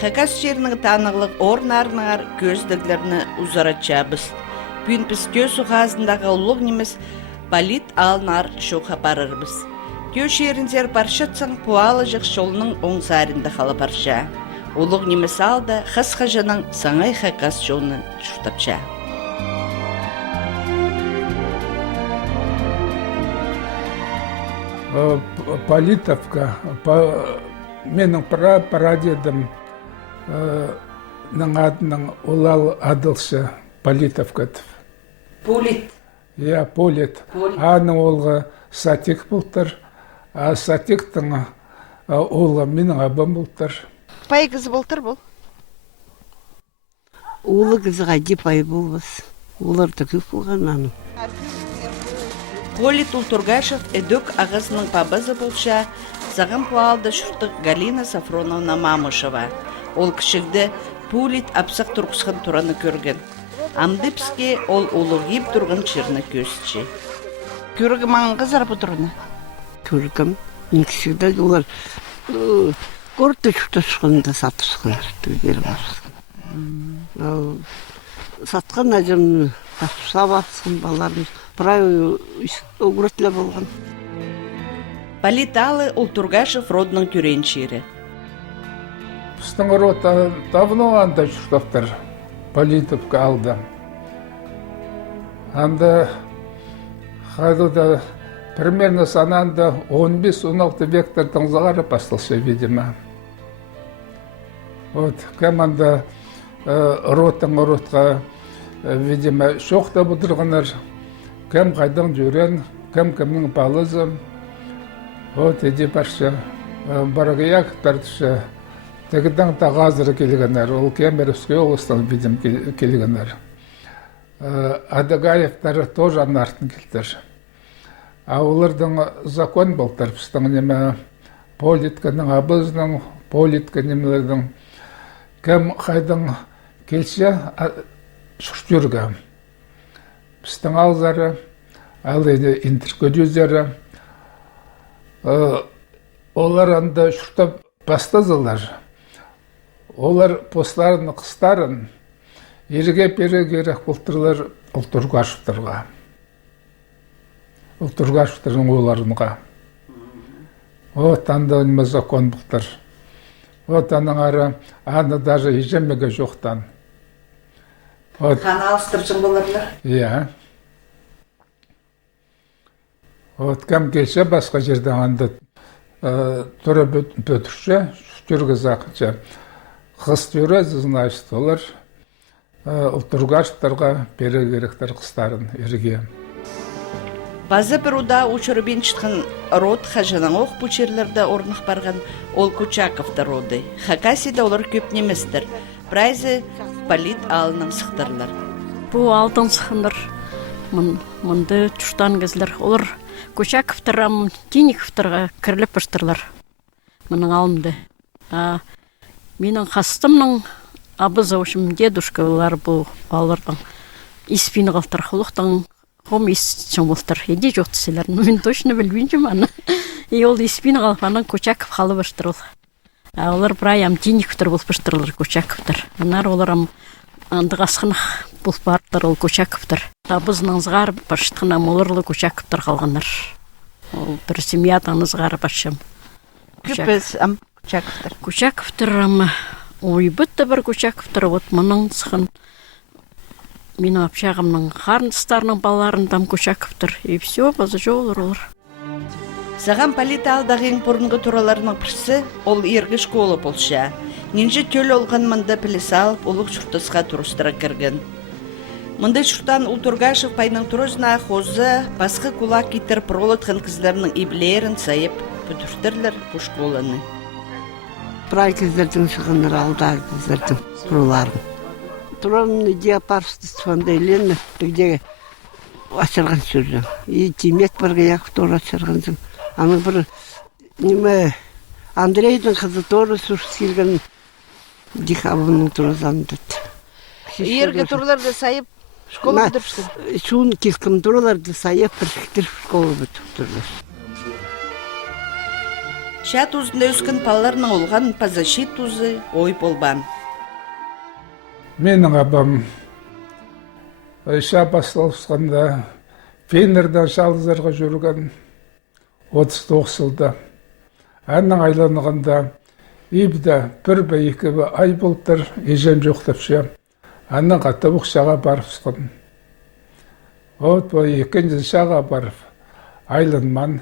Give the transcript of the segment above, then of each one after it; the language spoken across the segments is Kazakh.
Хакас жерінің танығылық орнарынығар көздірлеріні ұзаратчабыз. Бүгін біз көз ұғазындағы ұлық неміз балит алынар шоқа барырбыз. Көз жеріндер баршатсың пуалы жық жолының оңсарында қалы барша. Ұлық неміз алды қас қажаның саңай хакас жолының шұртапша. Политовка, менің прадедім адының олал адылшы Политовкатов. Полит. Я, Полит. Аны олға Сатик бұлтыр, а Сатиктің олға менің абам бұлтыр. Пай қызы бұлтыр бұл? Олы қызыға деп пай болбыз. Оларды көп болған аным. Полит Ултургашев эдук ағызының пабызы болша, зағын пуалды шұртық Галина Сафроновна Мамышева. Ол кішігді Полит апсақ тұрғысқан тұраны көрген. Амдыпске ол олығып тұрған черны көзчі. Көргі маңын қызар бұтырыны? Көргім. Мен кішігді олар көрді шұрты шыққанда сатырсықлар. Сатқан әжімні сабатсың баларымыз. Прай ұғыратлы болған. Политалы Ултургашев родның түреншері. Біздің рот давно анда шұртаптар Политовка алды. Анда қайдыда примерно сананда 15-16 вектордың зағары басталса, видимо. Вот, кәм анда ротқа, видимо, шоқта бұдырғанар, кәм қайдан жүрен, кәм-кәмнің балызы. Вот, еде баршы, барғияқ бәрдіші, тегіден тағазыры келгенер, ол Кемеровский облыстан, видим, келгенер. Адагаевтары тоже анартын келдер. А олардың закон болтар, біздің неме политканың, абызның, политка немелердің, кәм қайдан келсе, шүртүрге. Біздің алзары, алайды интеркөдюзері, олар анда шүртап бастазылар. Олар постларын, қыстарын ерге-пере керек болтырлар Ултургашевтарға. Ултургашевтардың оларынға. Вот анда неме закон болтыр. Вот аның ары, аны даже ежемеге жоқтан. Қана алыстыржың боларлар? Иә. Вот кәм келсе басқа жерден анда тұры бөтірші, шүтіргі зақыча. Қыс түрі, значит, олар Ултургашевтарға бере керектер қыстарын ерге. Базы бір ұда ұшырыбен шытқын род қажының оқ бұчерлерді орнық барған ол Кучаковты роды. Хакасида олар көп неместір. Прайзы полит алының сықтырлар. Бұл алтын сықындар. Мұнды түштан кезілер. Олар Кучаковтырам, Тиниковтырға кірліп бұштырлар. Мұның алымды. Менің қастымның абызы өшім дедушкалар бұл балырдың. Испины қалтыр құлықтың қом естің болтыр. Еде жоқты селер. Мен точно білбейнжім аны. Ол испины қалпаның Кучаков қалы бұштыр ол. Олар бұрайам Тиниковтыр бұл бұштырлар Кучаковтыр. Анар оларам андығасқынық бұл бардыр ол Кучаковтыр. Табызының зғар баштықынам оларлы Кучаковтыр қалғанар. Ол бір семьядан зғар башым. Күпіз Кучаковтыр. Кучаковтыр ойбытты бір Кучаковтыр. Вот мұның сықын менің апшағымның қарындыстарының балаларындам Кучаковтыр. И все, базы жол олар. Саған полит алдағын бұрынғы тураларының бірсі ол ергі школы болша. Ненже төл олған мұнда піліс алып, олық шұртысқа тұрыстыра кірген. Мұнда шұртан Ултургашев пайның тұрызына қозы, басқы кулак кетір пролытқын кізлерінің иблерін сайып бүтіртірлер бұл школаны. Прай кездердің шығыныр алдағы кездердің тұруларын. Тұрарын де апарысты сонда еленмі, бірде ашырған сүрдім. И темет бірге яқы тұры ашырған сүрдім. Аны бір неме Андрейдің қызы торы сүрс келген дихабының тұрызан деді. Ерге турларды сайып школа бітіріпсің? Шуын келкім тұрыларды сайып біршіктір школа бітіріп. Ша тузында өскен балаларның олған пазаши тузы ой болбан. Менің абам ша басталысқанда Фенерден шалызарға жүрген 39 жылда. Әннің айланығында ибді бір бі екі бі ай болыптыр, ежем жоқтап ше. Әннің қатты бұқшаға барыпсқын. От бұл екінші шаға барып, айланман.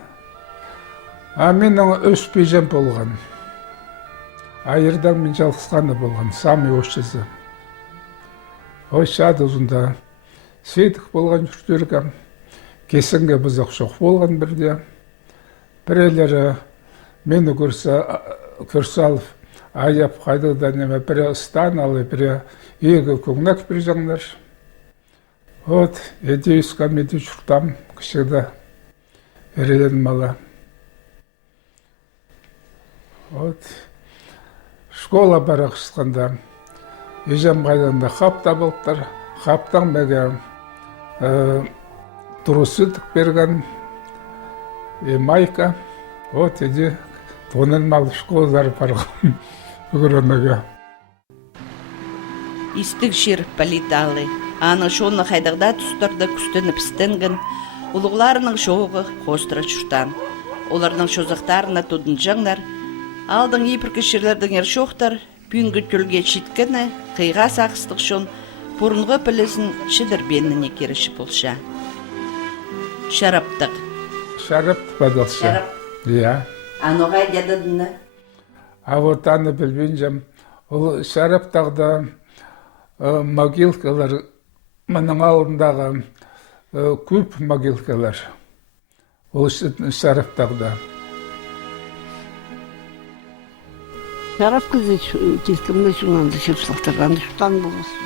Менің өс бейжем болған. Айырдан мен жалқысқаны болған, сами өшізі. Ой шады ұзында сейдік болған жүрдерген, кесінге бұзық жоқ болған бірде. Бірелері мені көрсе алып, аяп қайдыдан еме бірі ұстан алып, бірі егі көңнәк бір жаңдар. От, еде үскам, еде жүртам, кішігі әрелен мала. От, школа барақ шыққанда, ежем қайданда қапта болыптыр, қаптан бәге тұрысыдық берген майка. От, еде тонын малы школалары барған үгірімеге. Истік шер палиталы. Аны шоны қайдағда тұстарды күстіні пістінген, ұлығыларының шоғы қостыра чүштан. Оларының шозақтарына тұдын жаңдар, алдың епір кішерлердің ер шоқтар, бүнгі түлге читкіні, қиға сақыстық шон, бұрынғы пілізін шыдырбеніне керіші болша. Шараптық. Шарап бадалша. Шарап. Иә. Аноға дедідіні? А вот аны білбейінжем, ол шараптағда могилкалар, мұның ауырындағы көп могилкалар. Ол шараптағда. Шарап кізі кескімді шуңанды шепсіліктірганды шутан болғысы.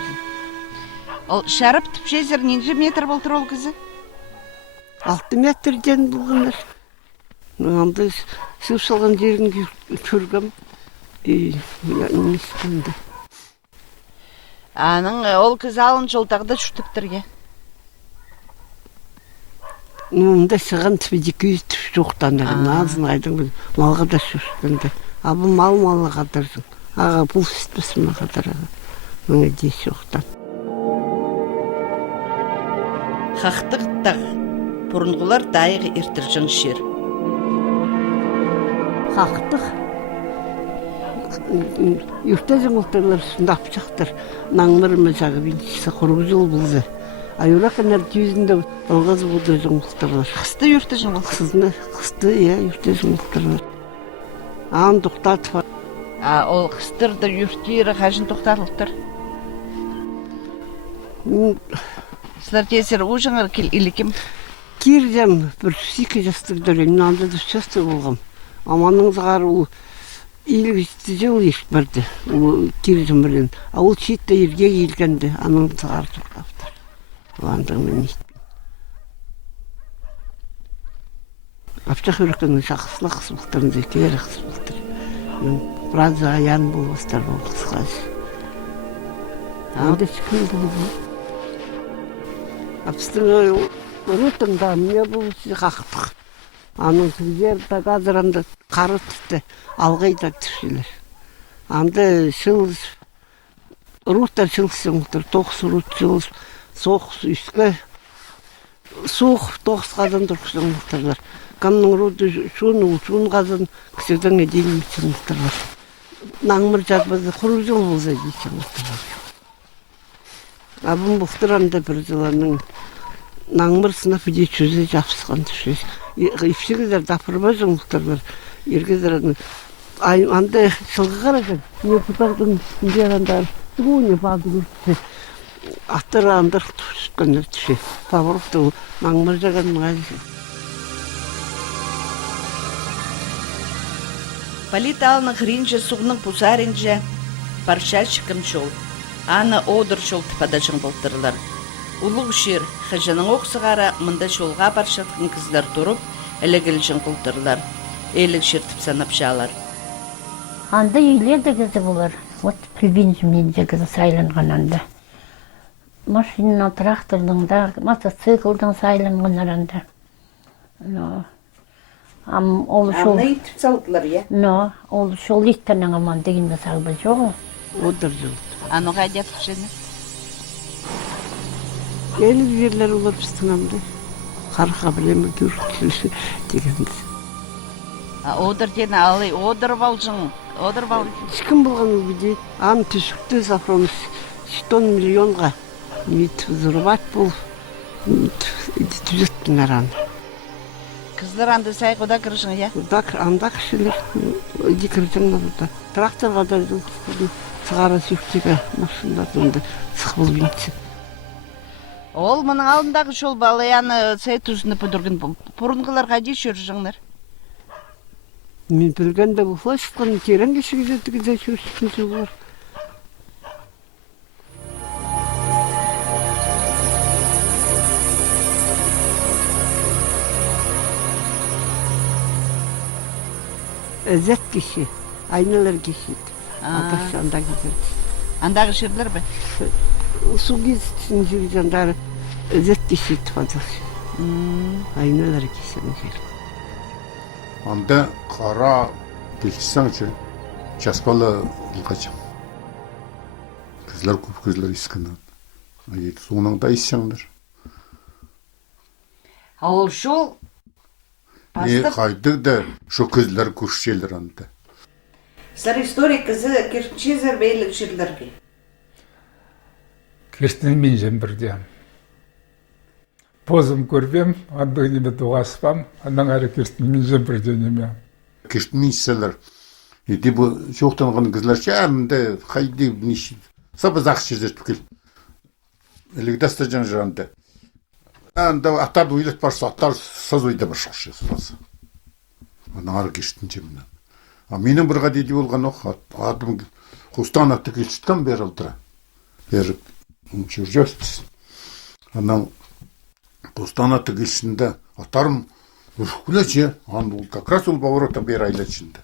Ол шарап түпшезір ненжі метр болтыр ол кізі? 6 метрден болғандар. Анды шепсілген жерін көргім. Нескенді. Аның ол кізі алын жолдағда шүтіктірге. Мұнда сыған түпеді күйіз түп жоқтандар. Назын айдың бұл малға да шүшкенді. А бұл мал-малы қадырдың. Аға бұл сүтпісіме қадырға. Мұны дей жоқтан. Қақтықтақ. Бұрынғылар дайығы ертіржің шер. Қақтық. Юртазың ұлтарлар сұндап шақтыр. Наңмырымы жағы беншісі құрғы жол бұлды. Аюрақынар жүзінде ұлғыз бұлды жың ұлтарлар. Қысты ертіржің ұлтарлар? Қысты, ертіржің ұлтарлар. Ағын тоқтатып бар. Ол қыстырды ертері қажын тоқтатылықтыр? Сылар тесер ұжыңыр илікім? Кирдем бір 2 жастық дөрен, нанды да шасты болғам. Аманың зағар ол илгісті жыл еш барды, кирдем бірден. Ол шетті ерге келгенді, аның зағар тоқтаптыр. Оғандың мен ешпен. Апчақ өркінің шақысыла қысылықтырынды, кері қысылықтыр. Біраз аян болғыстар болғыз қаз. Аңды шықын болды. Апстың Рутында мне болсы қақтық. Аның сіздер қазырында қары түсті, алғайда түшілер. Анды шылыз, руттар шылсын ұқтыр, 9 рут шылыз, соғыс үскі, соғ 9 қазан тұрқысын ұқтырлар. Қанның руты шуын қазан кісердің әдейін мүтсін ұқтырлар. Наңмыр жазбады, құру жыл болса дейсін ұқтырлар. Абым бұқтыранда бір жыланың Наңмыр сынап үде чөзе жапсыған түшес. Епшігіздер дапырба жұмықтарлар. Ергіздер анда шылғы қараған. Не бұтардың үстінде арандар. Түгіне бады көріпті. Аттар андар түшкендер түше. Павровты наңмыр жаған мұғайды. Политалының хринже суғының пузаринже парша шықым жол. Аны одыр жол тіпадашың болтырлар. Улық шер, қажының оқсығара мұнда жолға баршатқын кізлер тұрып, әлігіл жын құлтырлар. Әлік шертіп санап жалар. Анда үйлер де кізі болар. Вот пілбен жүмнен де кізі сайланған анда. Машина, трактордың да, мотоциклдың сайланған аранда. Ол шол, Аны итіп салдылар, я? но, ол шол иттенің аман дегенде сағба жоқ. Одыр жыл. Аны қайдет пішені? Ені жерлер олар біздің амды. Қарқа білемі көрсілші дегенді. Одыр дені алай, одыр балжың, одыр бал. Ешкім болған өбіде, ан түшікті сафромыз 100 миллионға мит взрывать бұл, түзеттің араны. Кыздар анды сай құда кірішің, я? Анда кішілер декірдің арада. Тракторға да сығара сүйіктегі машиналарында сықбыл бейінсі. Ол мұның алдындағы шол балаяны сай тұзыны бұдыргін бұрынғылар қайде шөржіңдер? Мен білгенде бұлай шыққан керен кешігі жетігіде шөршіктің жылғар. Әзет кеші, айналар кешеді. Аташы анда кетеді. Андағы шерлер бі? Су кезітсін жүрі жандары әзет кешеді фазашы. Айналар кешені жер. Анда қара келсеңші, жасқалы жылғачым. Кызлар көп кызлар искінен. Соның да иссеңдер. Ол шол Қайдық да шо кызлар көршелер анда. Сар историк кызы керчезер бейлік шерлерге. Кірістен мен жем бірде. Позым көрбем, анда неме туғаспам, андан әрі кірістен мен жем бірде неме. Кештін исселер. Еде бұл жоқтанған кызлар шамында қайды неші. Сабыз ақшы жерді бүкіл. Әлігдасты жан жыранда. Анда аттарды ойлат барса, аттар саз ойда бір шықшы сұрасы. Анан ары кештін жемінен. Менің бірға дейді болған оқ, адым құстан атты келшіткан бер алдыра. Бер жүржөстіз. Анан құстан атты келшінде аттарым үркілі же, как раз ол бауырата бер айлачында.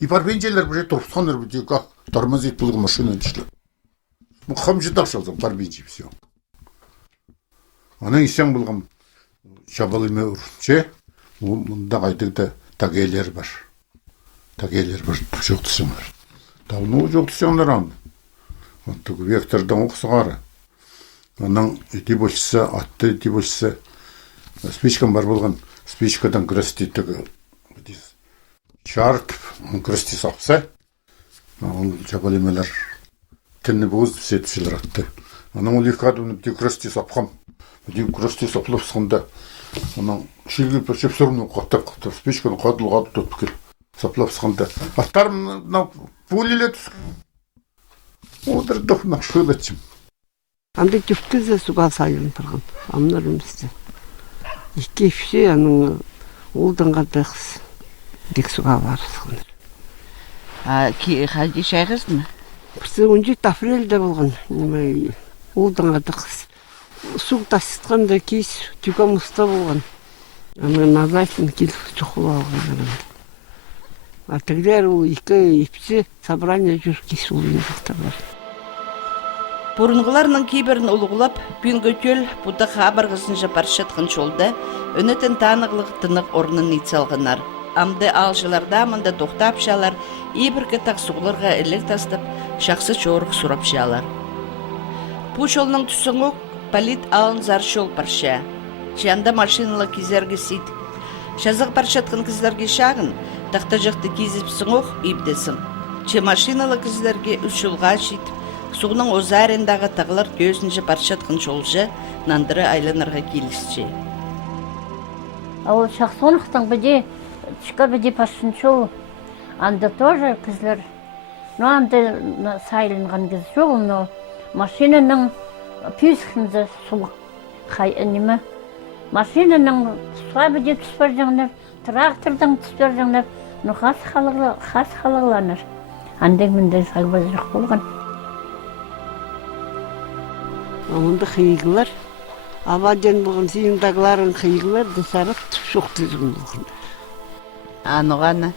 И парбенжелер бір тұрпсқаныр бүде қақ тормозит бұлғы машина дешілер. Бұл қамжыдақ шалзам парбенжи все. Анан исен бұлғым шабалыме ұрынше, мұнда қайдықта тагейлер бар. Тагейлер бар, жоқтысыңдар. Давно жоқтысыңдар аны. Түгі вектордан оқысығары. Анан еті болшысы, атты еті болшысы, спичкам бар болған, спичкадан күрестетігі шарып, күресте сапса, шабалымелер тінні боз сетішілер атты. Анан ол екі адымны күресте сапқам. Күресте саплап сықында, анан шелгіл бір шепсұрымның қаттап, спичканы қадылға тұтып кел, саплап сықында. Аттарым пулеле түсіп. Одырдық нақшыл етшім. Анда жүфтізе суға сайын тұрған, амнарымызды. Ике фше, аның олданға дақсы, дек суға барысығын. Қайде шайғызды ма? Бірсе 17 апрельде болған, олданға дақсы. Суық тасытқанда кейс түка мұста болған. Ана назайсын келіп жоқылы алған. Артығдар ол екі епсе собрания жүр кейс олын жақтарлар. Бұрынғыларының кейбірін ұлығылап, бүгінгі көл бұда қабырғысын жапаршатқын жолда, өнетін танығылық тынық орнын итсалғынар. Амды алжыларда амында тоқтап шалар, ебіргі тақсуғыларға ілік тастап, шақсы чорық сұрап шалар. Бұл жолның түсің оқ, полит алын зар жол парша. Жанда машиналы кезерге сид. Шазық паршатқын кізлерге шағын, тақта жақты кезіпсің оқ, ебдесің. Че машиналы кізлерге үш жолға жит. Суғының озарендағы тағылар көзінжі паршатқын жолжы, нандыры айланырға келісче. Ол шақсонықтың біде, чыка біде пашын жол. Анда тоже кізлер. Но анда сайлынған кіз жол, но машинаның пүйсікінді сұлық. Қай әнеме. Машинаның сұға біде түспер жаңдар, трактордың түспер жаңдар. Но қас қалығыланыр. Андың міндей сағбаз жоқ болған. Амында қиығылар. Абаден болған сүйіндағыларын қиығылар, дұсарып түп шоқты жүн болған. Анығаны?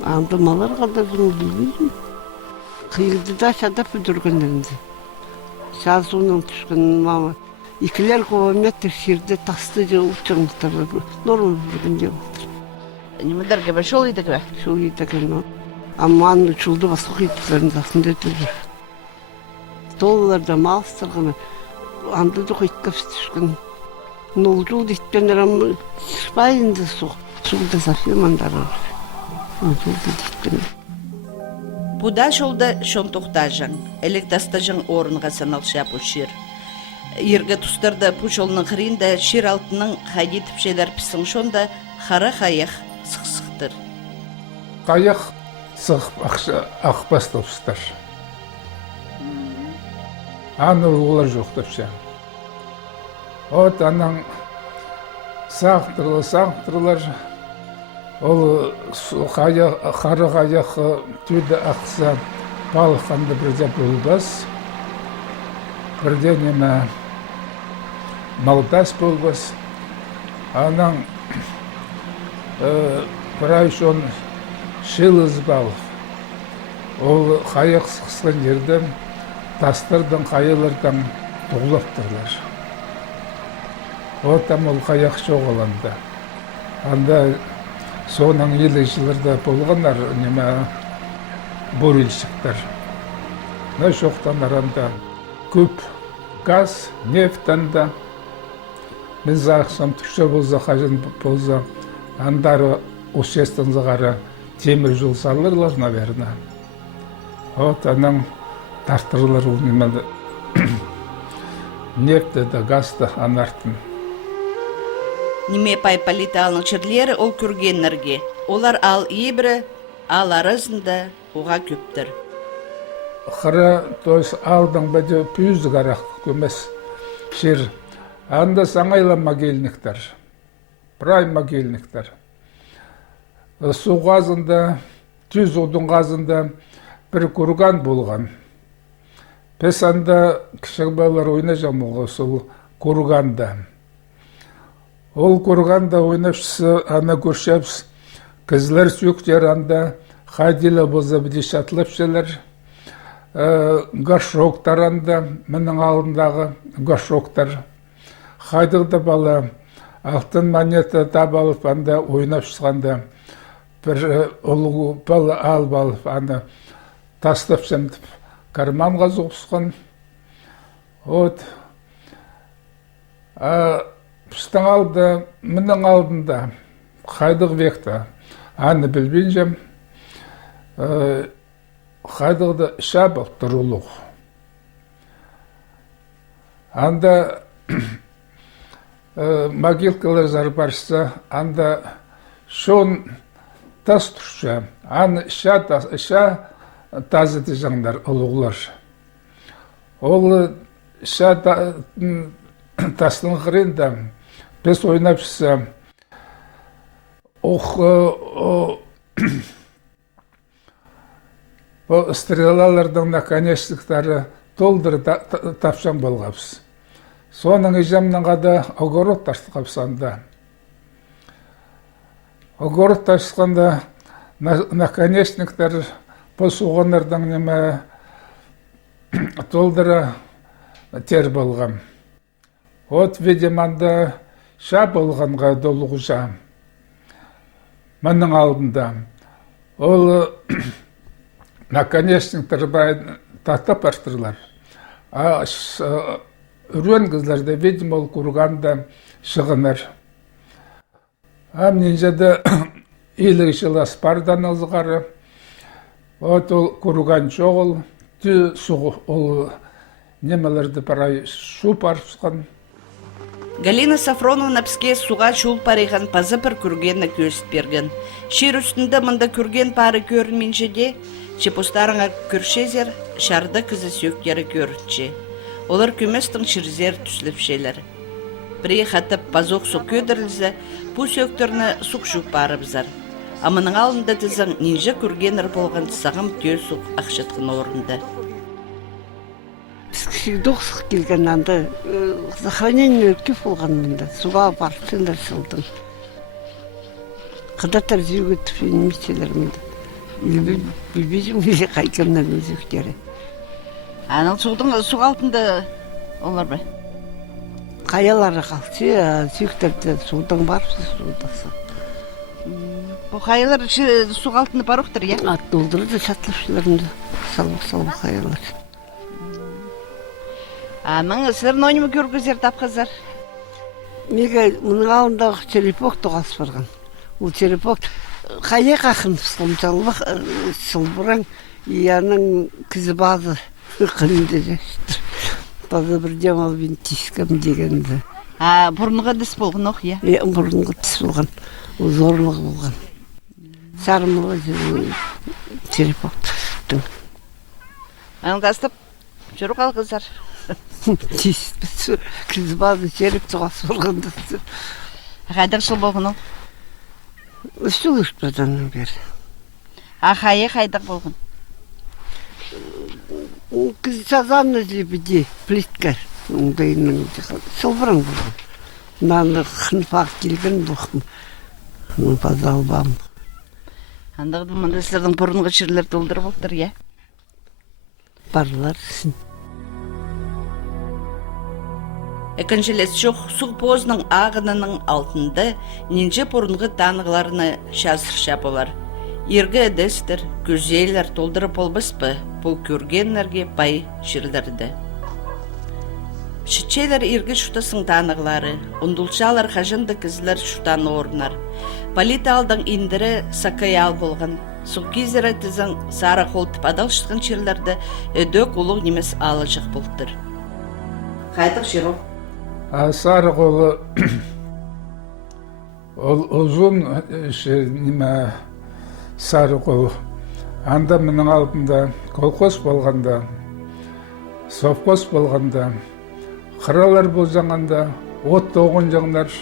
Анда маларға да жүн білмеймін. Қиығды да шадап үдіргендерінде. Шазуның түшкін мама. 2 километр жерде тасты же ұчыңыздар. Норм жүргенде болдыр. Немедерге башол идек бе? Шул етекен. Аман учулды басық еттерін засында өтілдір. Толыларда малыстырғыны. Анда да қойтқа пістішкін. Нолжул дейттенер ам спайынды соқ. Шулда совсем андар olur. Нолжулды дейттенер. Буда шолда шон тоқтажың. Электастажың орынға санал шапу шир. Ерге тустарда пушолның қырында шир алтының хайди тіпшелер пісің шонда қара қайық сықсықтыр. Қайық сығып ақпас топыстар. Аны олар жоқ топша. От аның сақтырлар, ол қары қайық түйді ақса балыққанды бірде болбас, бірде неме малдас болбас. Аның бір ай шон шилыз балық. Ол қайық сықсқан жерден тастырдың қайылардан тұғылаптырлар. Отам ол қайық шоғыланды. Анда соның елешілерді болғанар неме бөрілшіктер. Не шоқтанар анда көп газ, нефтанда. Мен зақсам түкші болса, қажын болса, андары осестің зағары темір жол салырлар, наверное. Вот аның тартырылар немеді нефті да газды анартын. Неме пай политалының черлері ол күргенлерге. Олар ал ебірі, ал арызында оға көптір. Қыры, тойс алдың бәді пүйізді қарақ көмес шер. Анда саңайла могильниктер, прай могильниктер. Су ғазында, түз удың ғазында бір курган болған. Пес анда кішік балар ойна жамылғы сол курганда. Ол курганда ойнапшысы ана көршепс, кізлер сүйіктер анда қайдилы болса біде шатылапшылар. Гашоқтар анда, менің алдындағы гашоқтар. Қайдылды бала алтын монета табалып анда ойнапшысқанда бір ұлығы бала алып алып анда тастап сәмдіп карманға соғысқан. Вот. Пістің алды, менің алдында қайдық векті аны білбейін жем. Қайдықты шабық тұрулық. Анда могилкалар зарбарса, анда шон тас тұрша, аны іша тазы дезаңдар ұлығылар. Ол іша тастың қырында біз ойнапшыса, стрелалардың наконечниктары толдыр тапшан болғапсы. Соның ежемнің қада огород ташқапсанда. Огород ташқанда наконечниктер посуғанырдың неме толдыры тер болғам. От видиманда ша болғанға долығы жа. Мұның алдында. Ол наконечниктер тақтап аштырлар. Үрен кызларда, видимо, ол курганда шығыныр. Амненжеді илі жылы спардан ылғары. Вот ол курган жоғыл, тү суғы ол немелерді парай шу паршқан. Галина Сафроновна бізге суға шул париған пазы бір күргенні көсіп берген. Шер үстінде мұнда күрген пары көрінменші де, чепостарыңа күршезер, шарды кізі сөктері көрітші. Олар көместің шырзер түсліпшелер. Бірей қатып базоқ су көдірілзі, бұ сөктеріні сұқшуп барыбызар. Амының алында тізің ненжі көргенір болған сағым төл сұқ ақшытқын орынды. Біз кішік доқсық келген анда захоронение өркеп болған мұнда. Суға барып сендер сылдым. Қыдатар зүйге түфен мешелер мұнда. Білбейсің бейсе қайкемнен өзіктері. Аның суға алтында олар бай? Қаялары қалсы, сүйіктерді судан барыпсы судасы. Бу хайылар су алтыны бар оқтыр, я? Ат долдырды сатылышыларымды. Салбық хайылар. Аның сырын ойнымы көргізер тапқызар. Мега мұның алдындағы черепок тоғас барған. Ол черепок қайе қақын пысқымчалбақ сылбыран яның кізі базы қынды жаштыр. Базы бір жамал бен тискам дегенді. Бұрынғы діс болған оқ, я? Бұрынғы тіс болған. Ол зорлығы болған. Сарымылы черепоктың. Аның қастып, жүру қалғызар. Тис кізі базы череп тоғас болғанды. Қайдақ жыл болған ол? Үстіл үстідан бері. Қайы қайдақ болған? Кіз сазаны жебеде плитка. Ондайының сылбырың болған. Наны қынфақ келген бұқым. Базал бам. Андағыды мұнда сілердің бұрынғы жерлер толдырып олдыр, я? Барлар. Екіншілес жоқ сұл позының ағынының алтынды ненже бұрынғы танығыларыны шазырша болар. Ергі әдістір, көзейлер толдырып болбыс бы, бұл көргенлерге бай жерлерді. Шычейлер ергі шутасың танығылары, ұндылшалар қажынды кізілер шутаны орынар. Полита алдың индірі сақай болған. Сұқкезері тізің сары қолтып адалшытқын жерлерді өдөк ұлық немес алы жық болдыр. Қайдық жер ол? Сары қолы ұзын сары қол. Анда мұның алдында колхоз болғанда, совхоз болғанда, қыралар болжаңанда, от тоғын жаңдар,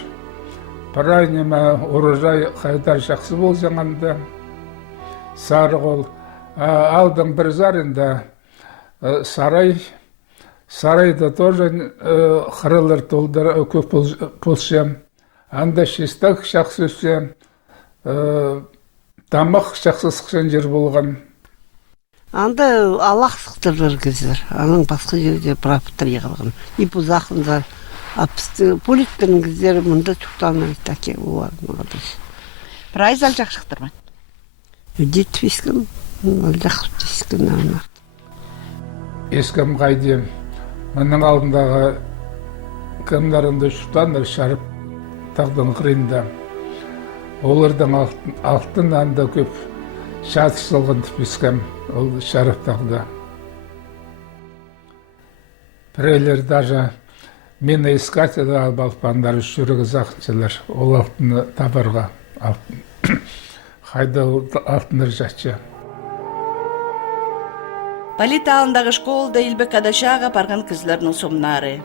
парай урожай қайдар жақсы болжаңанда, сары қол. Алдың бір зарында сарайда тоже қыралар толдар көп болсам, анда шестақ жақсы өсем, тамақ жақсы сықсан жер болған. Анда Аллах сықтырыр кездер. Аның басқа жерде прапыттар еғалған. Ипу зақындар. Апысты политканың кездері мұнда чуқтаны таке оғадыр. Бір айзал жақ шықтырман? Дет фискін, жақ фискін ана. Ескім қайдем. Мұның алдындағы кімдерінде шуқтандар шарып тағдың қырында. Олардың алтын анда көп шатысылған түпескем ол шарып тағды. Бірейлер даже мені искателі албалпандар үшірігі зақыншылар. Ол алтыны табарға қайда алтыныр жатшы. Полита алындағы школда Илбек Адашаға барған кізлерінің сомнары.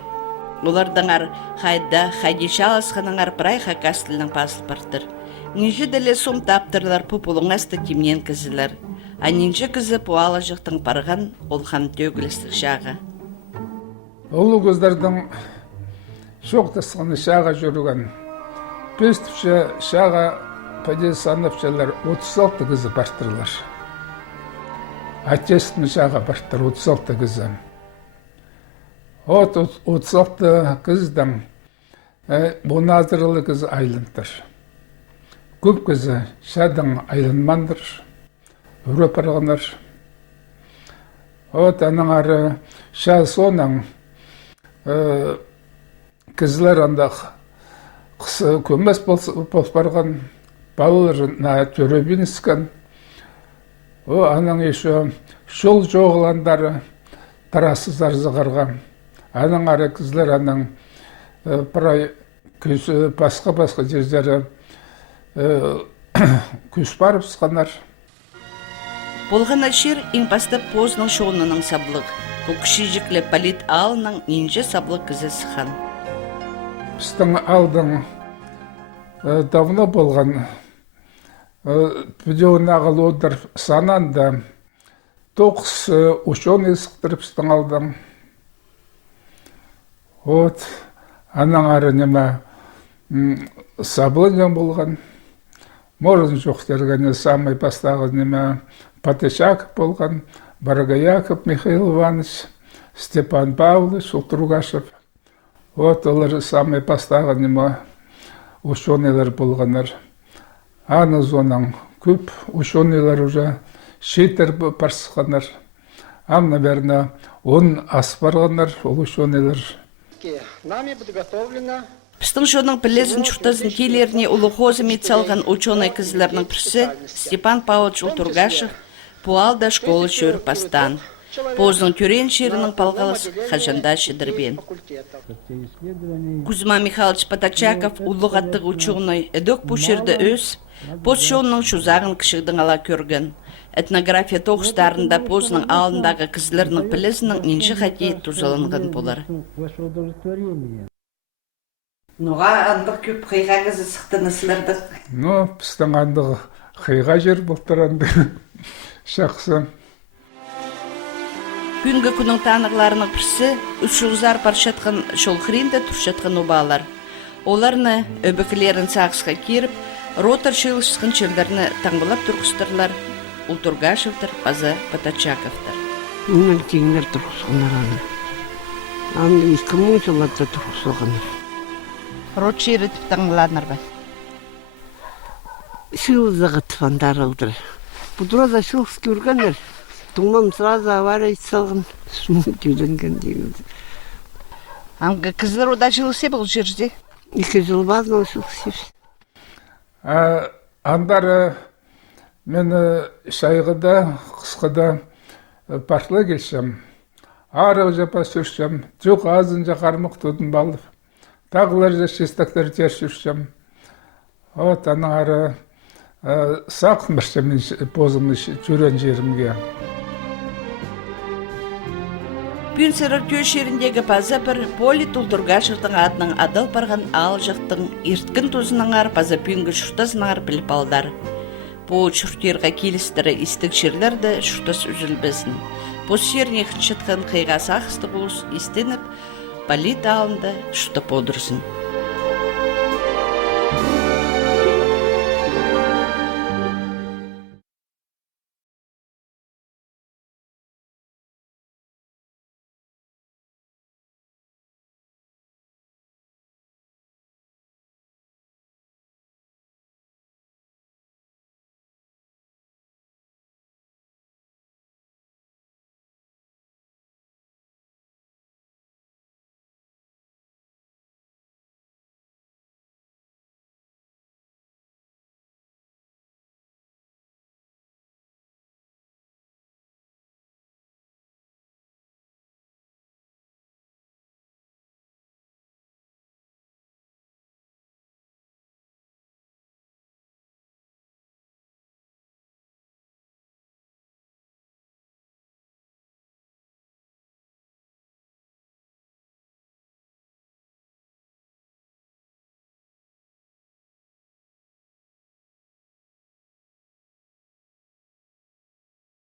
Олардыңар қайда қайдеша алысқаныңар бірай қақастылының басыл бартыр. Нинжі ділі сом таптырлар пұпылың асты кемнен кізілер. А нинжі кізі пуала жықтың барған олхан төгілістік шаға. Олы көздердің шоқтасқаны шаға жүрген. Пөстіпші шаға паде саныпшылар 36 кізі бартырлар. Отечественный шаға бартыр 36 кізі. От 36 кіздің бұназырылы кізі айлынтыр. Көп кізі шадың айлынмандыр, өріп арғаныр. От аныңары ша соның кізілер андақ қысы көмес болып барған, балыларына төребін іскен. Аның еші шол жоғыландары тарасыздар зығырға. Аның ары кізілер аның бірай көзі басқа жерлері көз барып сықанар. Болған ашер ең басты позның шоғынының саблық. Бұл кіші полит алының нинже саблық кізі сықан. Біздің алдың давно болған Пүдеуінағы лодар сананда 9 ученый сықтырып біздің алдың. Вот, аның ары неме саблынен болған. Морын жоқтергені самый бастағы неме Патышаков болған, Баргаяков Михаил Иванович, Степан Павлович, Ултругашев. Вот, олар самый бастағы неме ученыйлар болғанар. аны зонан көп ученыйлар уже шетер барсықанар. Амна берна он ас барғанар, ол ученыйлар. Нами подготовлено. Біздің жоның білезін чұртазын келеріне ұлы хозымет салған ученый кізлерінің бірсі Степан Павлович Ултургашев буалда школы шөріп бастан. Поздың түрен шерінің палғалыс қажанда шедірбен. Кузьма Михайлович Потачаков ұлығаттық ученый әдөк бұшерді өз, позшонның шузағын кішігдің ала көрген. Этнография тоғыстарында позның алындағы кізлерінің білізінің ненші қате тұзалынған болар. Ноға андық көп қиға кізі сықты nëсілерді? Біздің андығы қиға жер бұлттыранды шақсы. Күнгі күнің танығыларының бірсі үшіғызар паршатқан шолқыринді тұршатқан обалар. Оларны өбікілерін сағысқа керіп, ротар шылышқын челдеріні таңбылап тұрғыстырлар Ултургашевтар, Паза Потачаковтар. Мен кеңдер тұрғысқанар аны. Аны 2000 жылдарда тұрғысқанар. Рот шерітіп таңғыладынар ба? Шылызығы тұфандар алдыр. Бұдырада шылыз көргендер. Тұңнан сразу авария салған, смут үйленген деген. Анғы кізлер ода жылысе бұл жерде? 2 жыл базынан шылыз. Андары мені шайғыда, қысқыда партылы келсем, арығы жапа сүрсем, жоқ азын жақармық тұдын балып, тағылар жа шестақтар тер сүрсем. От аны ары сақын бірсем позымны жүрен жерімге. Пүнсірір көшеріндегі паза бір Полит Ултургашевтың адының адал барған ал жақтың ерткін тұзыныңар паза пүнгі шұртасыныңар біліп алдар. Бұл шұртерға келістірі істік жерлерді шұртас үзілбесін. Бұл жеріне хытшытқан қиға сақысты болыс істеніп, Полит алынды шұртап одырсын.